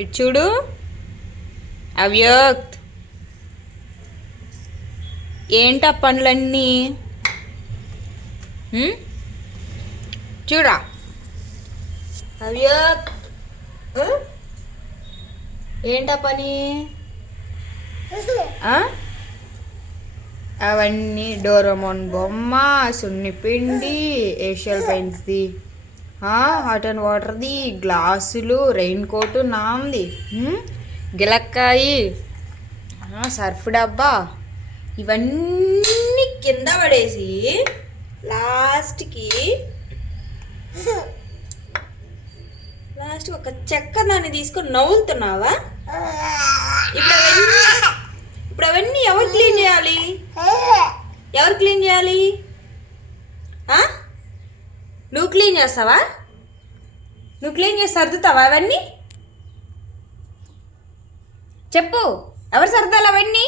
ఇటు చూడు. అవ్యక్త్, ఏంటా పనులన్నీ? చూడా అవ్యక్త్, ఏంటా పని? అవన్నీ డోరమోన్ బొమ్మ, సున్నిపిండి, ఏషియల్ పెయింట్స్ది, హాట్ అండ్ వాటర్ది, గ్లాసులు, రెయిన్ కోటు నాంది, గిలక్కాయి, సర్ఫ్ డబ్బా, ఇవన్నీ కింద పడేసి లాస్ట్కి ఒక చెక్క దాన్ని తీసుకొని నవ్వులుతున్నావా? ఇప్పుడు అవన్నీ ఎవరు క్లీన్ చేయాలి? ఎవరు క్లీన్ చేయాలి? నువ్వు క్లీన్ చేస్తావా? నువ్వు క్లీన్ చేసి సర్దుతావా అవన్నీ? చెప్పు, ఎవరు సర్దాలి అవన్నీ?